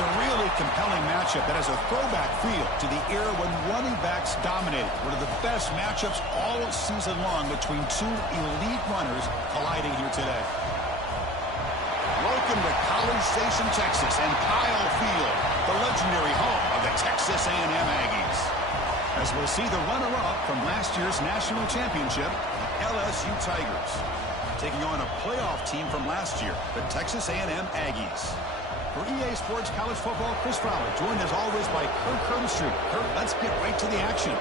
It's a really compelling matchup that has a throwback feel to the era when running backs dominated. One of the best matchups all season long between two elite runners colliding here today. Welcome to College Station, Texas, and Kyle Field, the legendary home of the Texas A&M Aggies. As we'll see the runner-up from last year's national championship, the LSU Tigers, taking on a playoff team from last year, the Texas A&M Aggies. For EA Sports College Football, Chris Fowler, joined as always by Kirk Hermstreet. Kirk, let's get right to the action.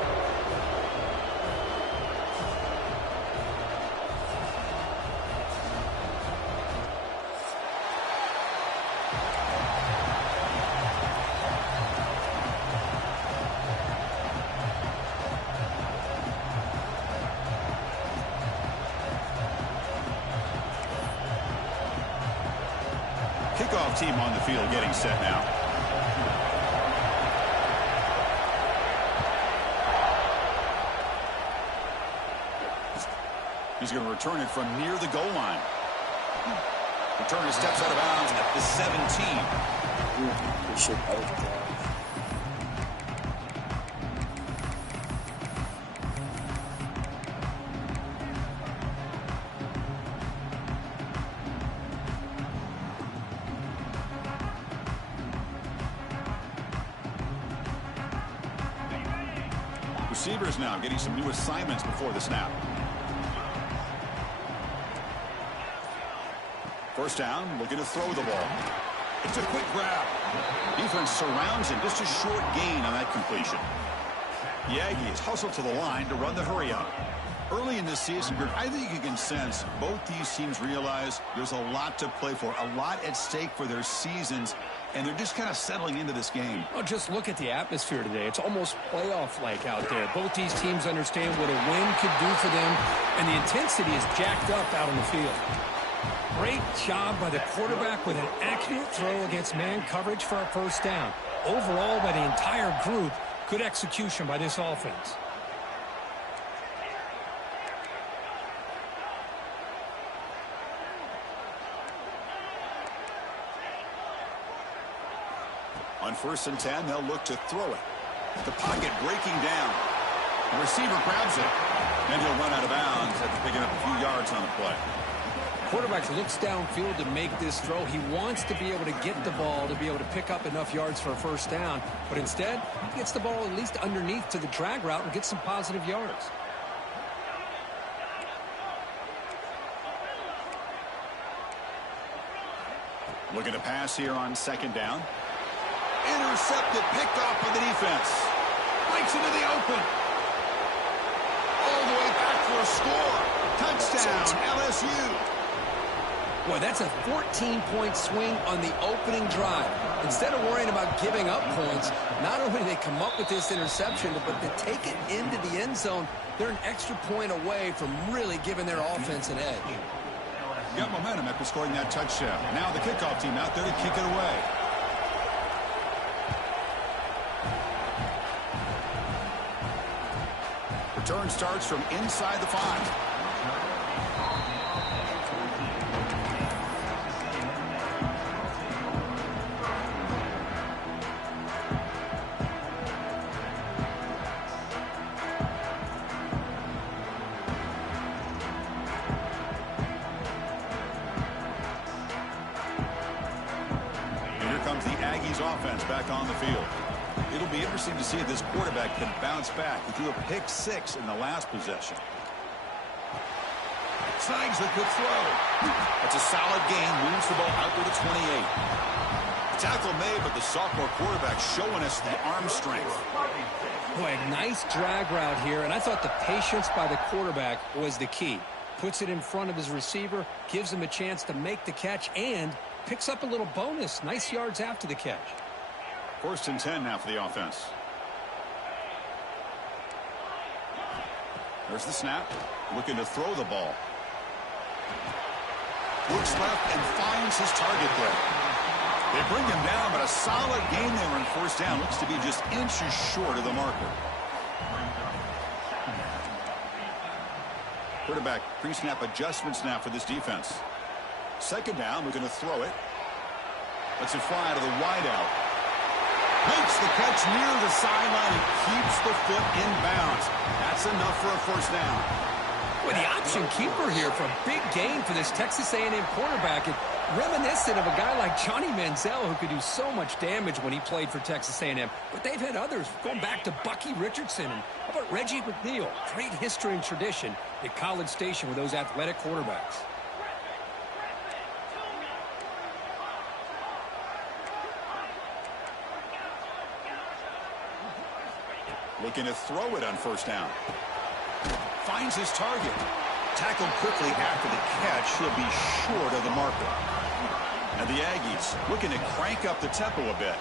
Kickoff team on the field getting set now. He's going to return it from near the goal line. Returner steps out of bounds at the 17. Receivers now getting some new assignments before the snap. First down, looking to throw the ball. It's a quick grab. Defense surrounds him. Just a short gain on that completion. The Aggies hustle to the line to run the hurry up. Early in this season, I think you can sense both these teams realize there's a lot to play for, a lot at stake for their seasons, and they're just kind of settling into this game. Oh, just look at the atmosphere today. It's almost playoff-like out there. Both these teams understand what a win could do for them, and the intensity is jacked up out on the field. Great job by the quarterback with an accurate throw against man coverage for a first down. Overall, by the entire group, good execution by this offense. On 1st and 10, they'll look to throw it. The pocket breaking down. The receiver grabs it. And he'll run out of bounds after picking up a few yards on the play. Quarterback looks downfield to make this throw. He wants to be able to get the ball to be able to pick up enough yards for a first down. But instead, he gets the ball at least underneath to the drag route and gets some positive yards. Looking to pass here on 2nd down. Intercepted, picked off by the defense. Breaks into the open. All the way back for a score. Touchdown, LSU. Boy, that's a 14-point swing on the opening drive. Instead of worrying about giving up points, not only do they come up with this interception, but they take it into the end zone. They're an extra point away from really giving their offense an edge. Got momentum after scoring that touchdown. Now the kickoff team out there to kick it away. Return starts from inside the 5. Offense back on the field. It'll be interesting to see if this quarterback can bounce back. He threw a pick 6 in the last possession. Snags a good throw. That's a solid gain. Moves the ball out to the 28. The tackle made, but the sophomore quarterback showing us the arm strength. Boy, a nice drag route here, and I thought the patience by the quarterback was the key. Puts it in front of his receiver, gives him a chance to make the catch, and picks up a little bonus. Nice yards after the catch. 1st and 10 now for the offense. There's the snap. Looking to throw the ball. Looks left and finds his target there. They bring him down, but a solid gain there on 1st down. Looks to be just inches short of the marker. Quarterback pre-snap adjustments now for this defense. 2nd down, looking to throw it. Lets it fly out of the wideout. Makes the catch near the sideline and keeps the foot in bounds. That's enough for a first down. Well, the option keeper here for a big gain for this Texas A&M quarterback. And reminiscent of a guy like Johnny Manziel who could do so much damage when he played for Texas A&M. But they've had others going back to Bucky Richardson. And how about Reggie McNeil? Great history and tradition at College Station with those athletic quarterbacks. Looking to throw it on first down. Finds his target. Tackled quickly after the catch. He'll be short of the marker. And the Aggies looking to crank up the tempo a bit.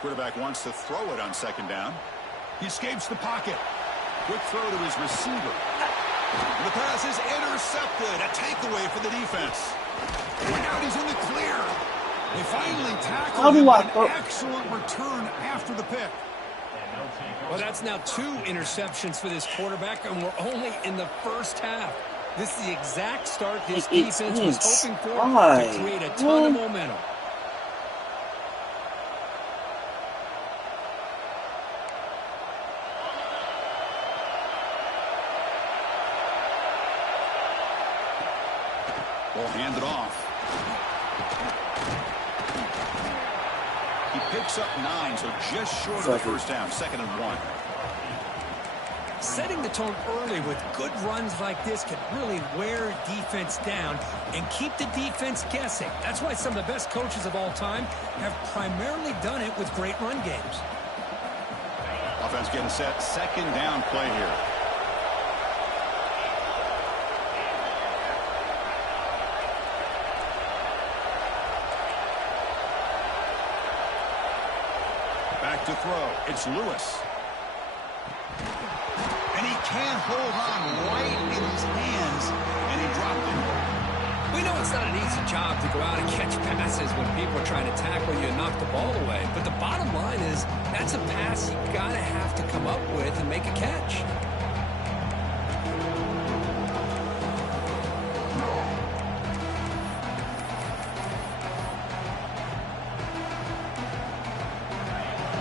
Quarterback wants to throw it on second down. He escapes the pocket. Quick throw to his receiver. The pass is intercepted. A takeaway for the defense. Look out, he's in the clear. They finally tackled him with an excellent return after the pick. Well, that's now 2 interceptions for this quarterback, and we're only in the first half. This is the exact start this defense was hoping for to create a ton of momentum. We'll hand it off. He picks up 9, so just short of the first down. 2nd and 1. Setting the tone early with good runs like this can really wear defense down and keep the defense guessing. That's why some of the best coaches of all time have primarily done it with great run games. Offense getting set. 2nd down play here. Back to throw. It's Lewis. And he can't hold on right in his hands, and he dropped it. We know it's not an easy job to go out and catch passes when people are trying to tackle you and knock the ball away. But the bottom line is that's a pass you gotta have to come up with and make a catch.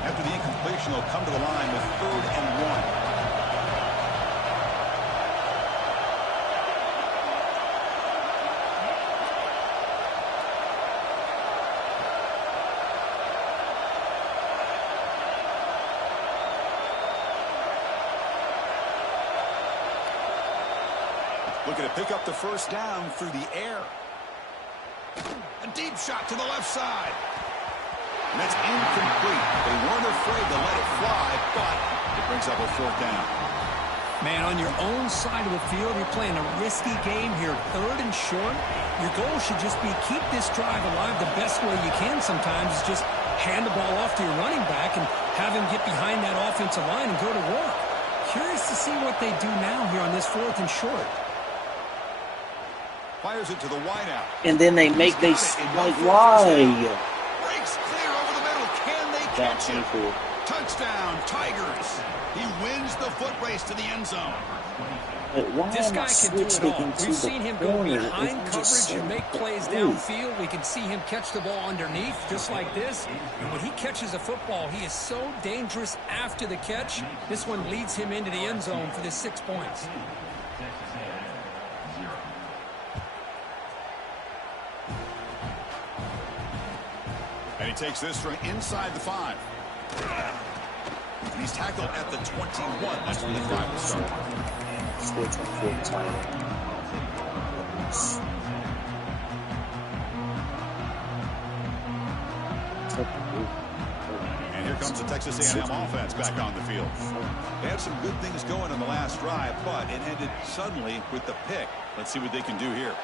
After the incompletion, they'll come to the line with 3rd and 1. Looking to pick up the first down through the air. A deep shot to the left side. And that's incomplete. They weren't afraid to let it fly, but it brings up a 4th down. Man, on your own side of the field, you're playing a risky game here. 3rd and short. Your goal should just be keep this drive alive the best way you can sometimes is just hand the ball off to your running back and have him get behind that offensive line and go to work. Curious to see what they do now here on this 4th and short. Fires it to the wideout. And then they make like why? Breaks clear over the middle. Can they catch him? Touchdown, Tigers. He wins the foot race to the end zone. This guy can do it all. We've seen him go behind coverage and make plays downfield. We can see him catch the ball underneath just like this. And when he catches a football, he is so dangerous after the catch. This one leads him into the end zone for the 6 points. And he takes this from inside the 5. And he's tackled at the 21. That's when the drive will start. 4-24 time. And here comes the Texas A&M offense back on the field. They had some good things going in the last drive, but it ended suddenly with the pick. Let's see what they can do here.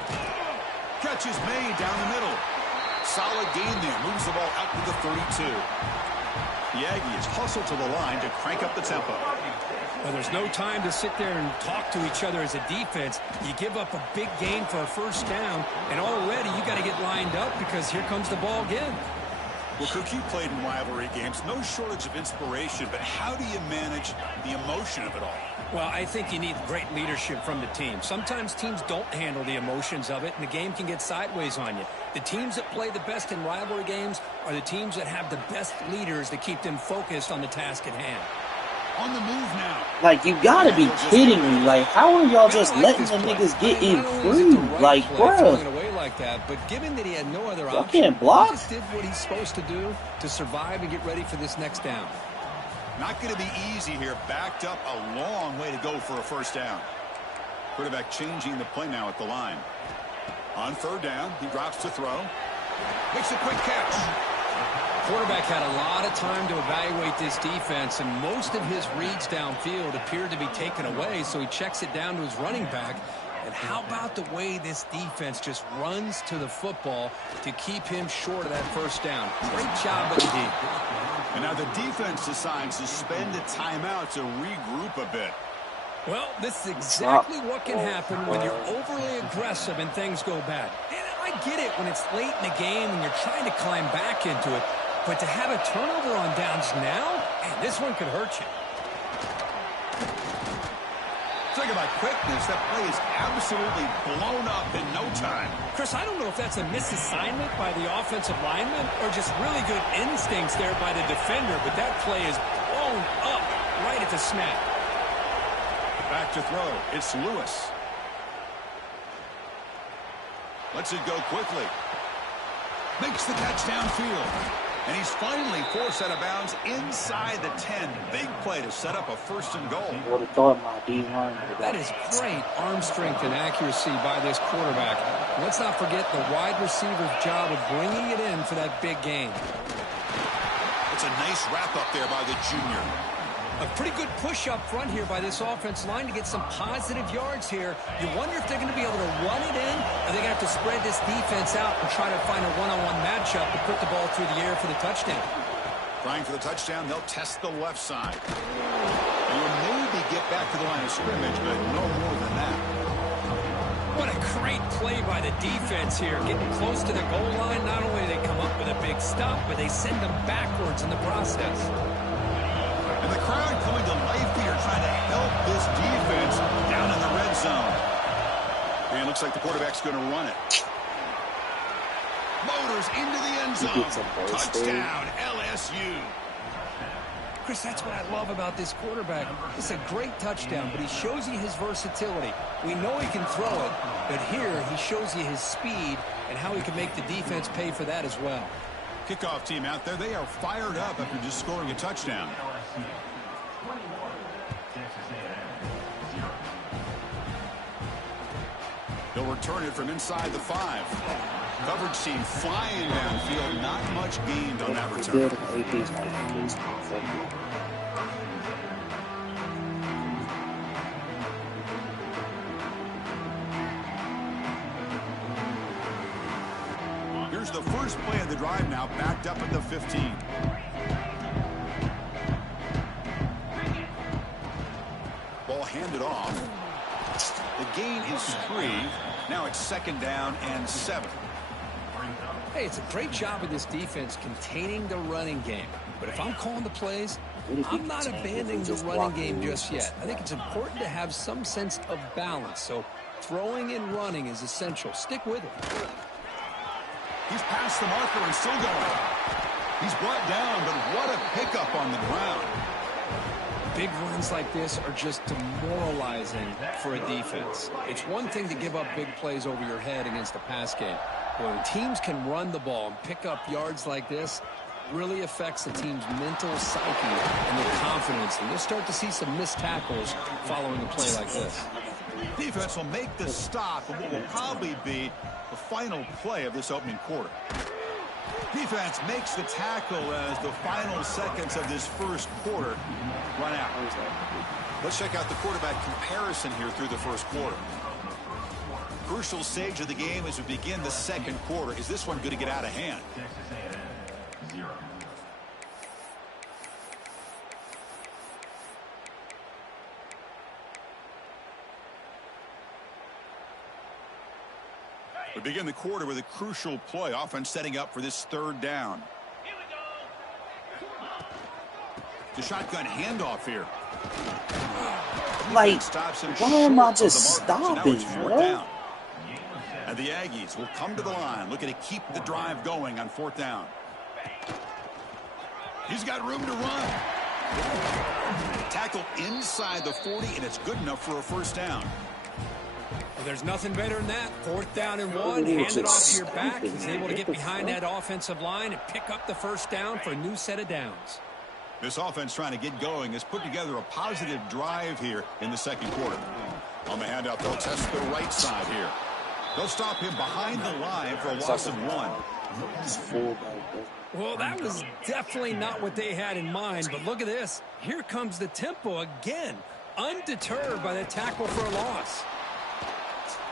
Catch is made down the middle. Solid gain there. Moves the ball out to the 32. The Aggies hustle to the line to crank up the tempo. Well, there's no time to sit there and talk to each other as a defense. You give up a big gain for a first down, and already you got to get lined up because here comes the ball again. Well, Cook, you played in rivalry games. No shortage of inspiration, but how do you manage the emotion of it all? Well, I think you need great leadership from the team. Sometimes teams don't handle the emotions of it, and the game can get sideways on you. The teams that play the best in rivalry games are the teams that have the best leaders to keep them focused on the task at hand. On the move now. Like, you gotta be kidding me. Like, how are y'all just letting the niggas get in free? Like, bruh. Away like that, but given that he had no other Y'all option, can't block? he just did what he's supposed to do to survive and get ready for this next down. Not going to be easy here. Backed up a long way to go for a first down. Quarterback changing the play now at the line. On third down, he drops to throw. Makes a quick catch. Quarterback had a lot of time to evaluate this defense, and most of his reads downfield appeared to be taken away, so he checks it down to his running back. And how about the way this defense just runs to the football to keep him short of that first down? Great job by the D. And now the defense decides to spend a timeout to regroup a bit. Well, this is exactly what can happen when you're overly aggressive and things go bad. And I get it when it's late in the game and you're trying to climb back into it. But to have a turnover on downs now, man, this one could hurt you. Talking about quickness, that play is absolutely blown up in no time. Chris, I don't know if that's a misassignment by the offensive lineman or just really good instincts there by the defender, but that play is blown up right at the snap. Back to throw. It's Lewis. Lets it go quickly. Makes the catch downfield. And he's finally forced out of bounds inside the 10. Big play to set up a first and goal. I would have thought my D-line. That is great arm strength and accuracy by this quarterback. Let's not forget the wide receiver's job of bringing it in for that big game. It's a nice wrap up there by the junior. A pretty good push up front here by this offense line to get some positive yards here. You wonder if they're going to be able to run it in, or they're going to have to spread this defense out and try to find a one-on-one matchup to put the ball through the air for the touchdown. Trying for the touchdown, they'll test the left side. You'll maybe get back to the line of scrimmage, but no more than that. What a great play by the defense here. Getting close to the goal line, not only do they come up with a big stop, but they send them backwards in the process. And the crowd coming to life here, trying to help this defense down in the red zone. And it looks like the quarterback's going to run it. Motors into the end zone. Touchdown, LSU. Chris, that's what I love about this quarterback. It's a great touchdown, but he shows you his versatility. We know he can throw it, but here he shows you his speed and how he can make the defense pay for that as well. Kickoff team out there, they are fired up after just scoring a touchdown. He'll return it from inside the 5. Coverage team flying downfield, not much gained on that return. Here's the first play of the drive now, backed up at the 15. Ball handed off. The gain is 3. Now it's second down and 7. Hey, it's a great job of this defense containing the running game. But if I'm calling the plays, I'm not abandoning the running game just yet. I think it's important to have some sense of balance. So throwing and running is essential. Stick with it. He's past the marker and still going. He's brought down, but what a pickup on the ground. Big runs like this are just demoralizing for a defense. It's one thing to give up big plays over your head against the pass game. But when teams can run the ball and pick up yards like this, really affects the team's mental psyche and their confidence. And you'll start to see some missed tackles following a play like this. Defense will make the stop of what will probably be the final play of this opening quarter. Defense makes the tackle as the final seconds of this first quarter run out. Let's check out the quarterback comparison here through the first quarter. Crucial stage of the game as we begin the second quarter. Is this one going to get out of hand? We begin the quarter with a crucial play. Offense setting up for this third down. The shotgun handoff here. Like, stops him why am I short of just the marker. So now stopping, it's fourth bro? down. And the Aggies will come to the line, looking to keep the drive going on fourth down. He's got room to run. Tackle inside the 40, and it's good enough for a first down. Well, there's nothing better than that. Fourth down and one, hand it off to your back. He's able to get behind that offensive line and pick up the first down for a new set of downs. This offense trying to get going has put together a positive drive here in the second quarter. On the handout, they'll test the right side here. They'll stop him behind the line for a loss of 1. Well, that was definitely not what they had in mind, but look at this. Here comes the tempo again, undeterred by the tackle for a loss.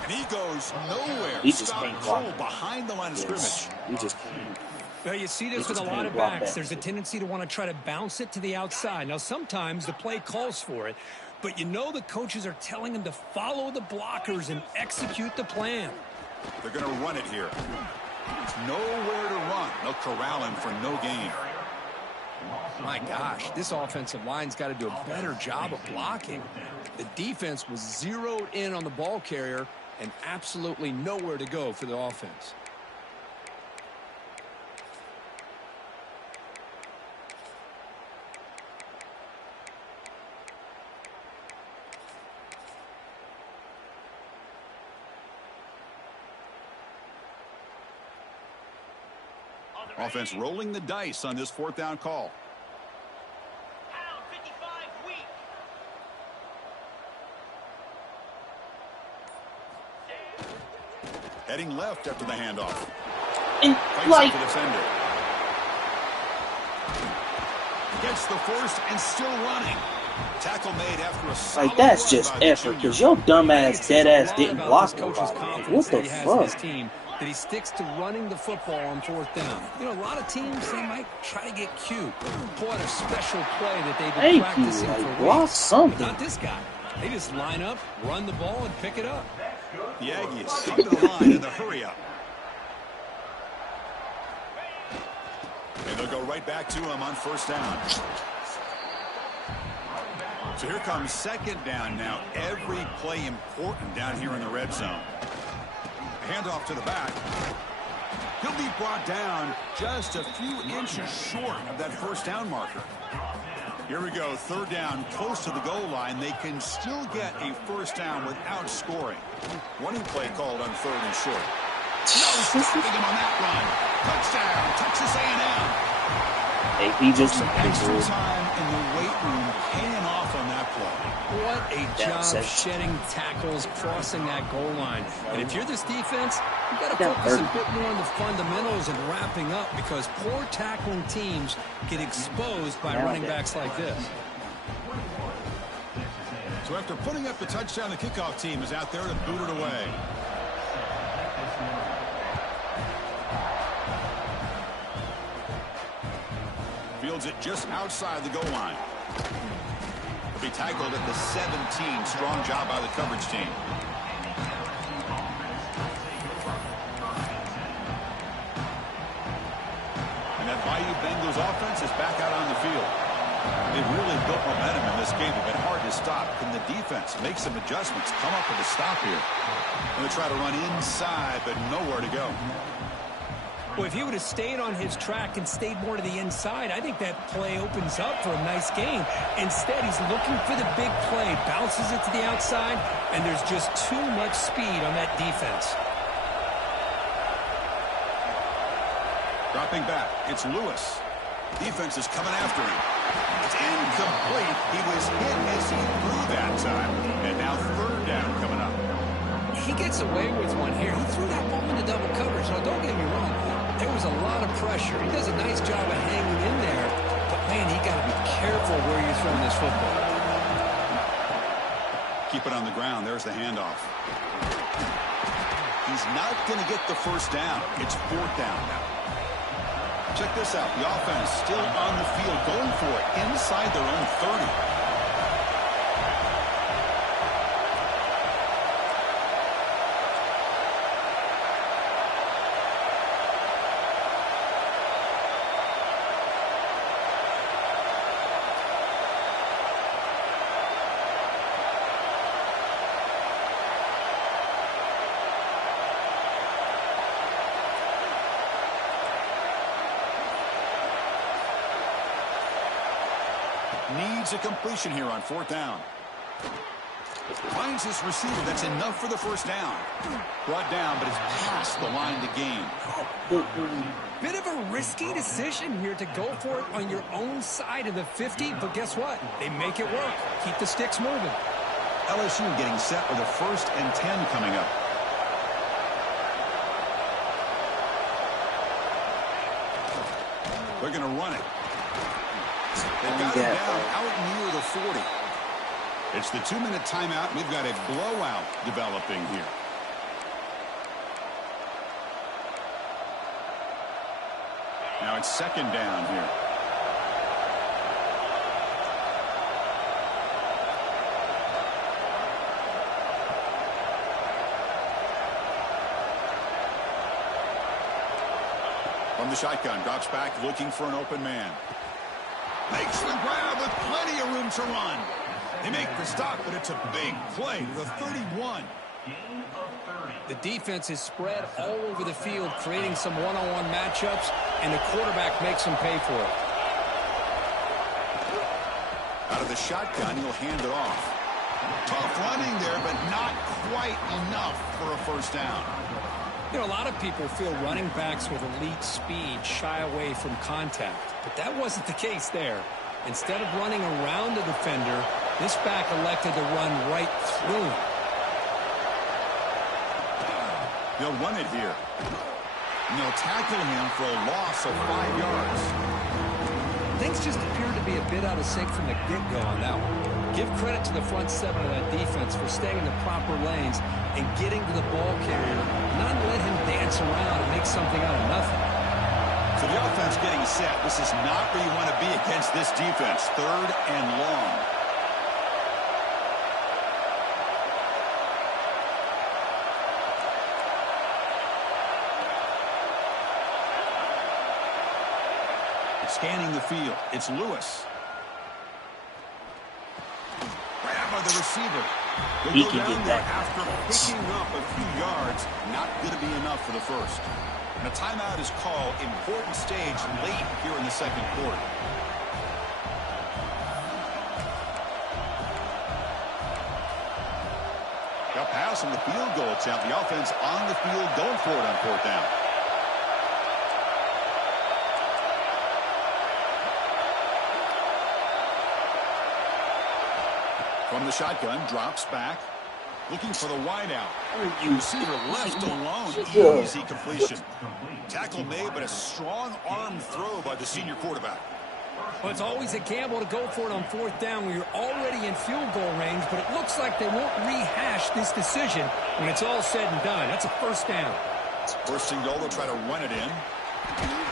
And he goes nowhere. He just Stop can't goal block. behind the line of scrimmage. He just can't. Well, you see this with a lot of backs. There's a tendency to want to try to bounce it to the outside. Now, sometimes the play calls for it, but you know the coaches are telling them to follow the blockers and execute the plan. They're going to run it here. There's nowhere to run. They'll corral him for no gain. My gosh, this offensive line's got to do a better job of blocking. The defense was zeroed in on the ball carrier and absolutely nowhere to go for the offense. Offense rolling the dice on this fourth down call. Heading left after the handoff. And, Fights like, the defender. Gets the first and still running. Tackle made after a solid like that's run just by the effort, junior. because your dumbass dead ass didn't block this the coach's ball. confidence What that the he has in his fuck? team, that he sticks to running the football on fourth down. You know, a lot of teams, they might try to get cute, pull out a special play that they've been Thank you. practicing Like, for block weeks. something. Not this guy. They just line up, run the ball, and pick it up. The Aggies come to the line in the hurry-up. And they'll go right back to him on first down. So here comes second down now. Every play important down here in the red zone. Handoff to the back. He'll be brought down just a few inches short of that first down marker. Here we go, third down, close to the goal line. They can still get a first down without scoring. Running play called on third and short. No stopping him on that run. Touchdown, Texas A&M. Hey, he just Some extra time in the weight room paying off on that play. What a job shedding tackles, crossing that goal line. And if you're this defense, you've got to focus a bit more on the fundamentals and wrapping up, because poor tackling teams get exposed by running backs like this. So after putting up the touchdown, the kickoff team is out there to boot it away. Fields it just outside the goal line. He'll be tackled at the 17. Strong job by the coverage team. And that Bayou Bengals offense is back out on the field. They've really built momentum in this game. It's been hard to stop. Can the defense make some adjustments, come up with a stop here? And they try to run inside, but nowhere to go. Well, if he would have stayed on his track and stayed more to the inside, I think that play opens up for a nice game. Instead, he's looking for the big play, bounces it to the outside, and there's just too much speed on that defense. Dropping back, it's Lewis. Defense is coming after him. It's incomplete. He was hit as he threw that time. And now third down coming up. He gets away with one here. He threw that ball into double coverage. Now, don't get me wrong. There was a lot of pressure. He does a nice job of hanging in there. But, man, he got to be careful where you're throwing this football. Keep it on the ground. There's the handoff. He's not going to get the first down. It's fourth down now. Check this out. The offense still on the field, going for it inside their own 30. Needs a completion here on 4th down. Finds his receiver. That's enough for the first down. Brought down, but it's past the line to gain. Bit of a risky decision here to go for it on your own side of the 50, but guess what? They make it work. Keep the sticks moving. LSU getting set with a 1st and 10 coming up. They're going to run it. They've got it down out near the 40. It's the 2-minute timeout. We've got a blowout developing here. Now it's 2nd down here. From the shotgun, drops back looking for an open man. Makes the grab with plenty of room to run. They make the stop, but it's a big play to the 31. The defense is spread all over the field, creating some one-on-one matchups, and the quarterback makes them pay for it. Out of the shotgun, he'll hand it off. Tough running there, but not quite enough for a 1st down. You know, a lot of people feel running backs with elite speed shy away from contact, but that wasn't the case there. Instead of running around the defender, this back elected to run right through him. They'll run it here. And they'll tackle him for a loss of 5 yards. Things just appeared to be a bit out of sync from the get-go on that one. Give credit to the front 7 of that defense for staying in the proper lanes and getting to the ball carrier, not let him dance around and make something out of nothing. So the offense getting set. This is not where you want to be against this defense. 3rd and long. Scanning the field. It's Lewis. Grab by the receiver. He can get that. After picking up a few yards, not going to be enough for the 1st. And a timeout is called. Important stage late here in the 2nd quarter. Got pass on the field goal attempt. The offense on the field going for it on 4th down. From the shotgun, drops back, looking for the wideout. Receiver left alone, easy completion. Tackle made, but a strong arm throw by the senior quarterback. Well, it's always a gamble to go for it on 4th down when you're already in field goal range, but it looks like they won't rehash this decision when it's all said and done. That's a 1st down. 1st and goal, they'll try to run it in.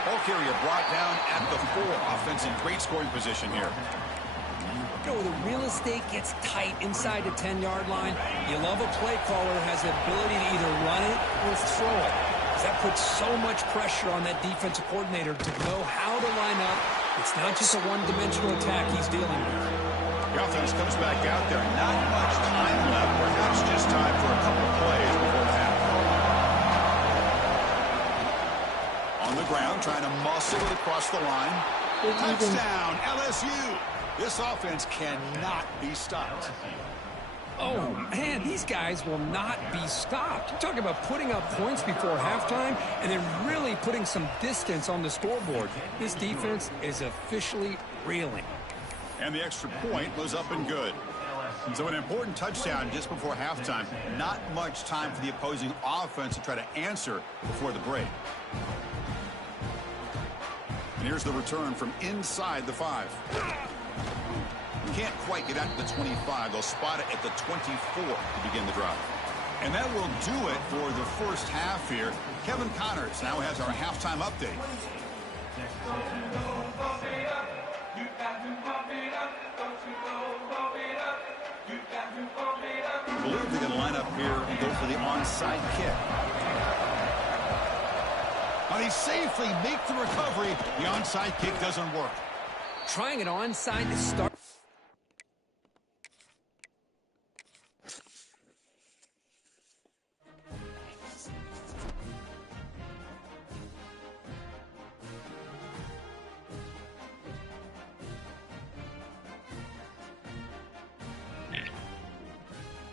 Ball carrier brought down at the 4. Offense in great scoring position here. You know, the real estate gets tight inside the 10-yard line. You love a play caller who has the ability to either run it or throw it. That puts so much pressure on that defensive coordinator to know how to line up. It's not just a one-dimensional attack he's dealing with. The offense comes back out there. Not much time left. Perhaps just time for a couple of plays before the half. On the ground, trying to muscle it across the line. Touchdown, LSU. This offense cannot be stopped. Oh, man, these guys will not be stopped. You're talking about putting up points before halftime and then really putting some distance on the scoreboard. This defense is officially reeling. And the extra point was up and good. So an important touchdown just before halftime. Not much time for the opposing offense to try to answer before the break. And here's the return from inside the 5. Can't quite get out to the 25. They'll spot it at the 24 to begin the drive. And that will do it for the 1st half here. Kevin Connors now has our halftime update. I believe they're going to line up here and go for the onside kick. Now they safely make the recovery. The onside kick doesn't work. Trying it onside to start.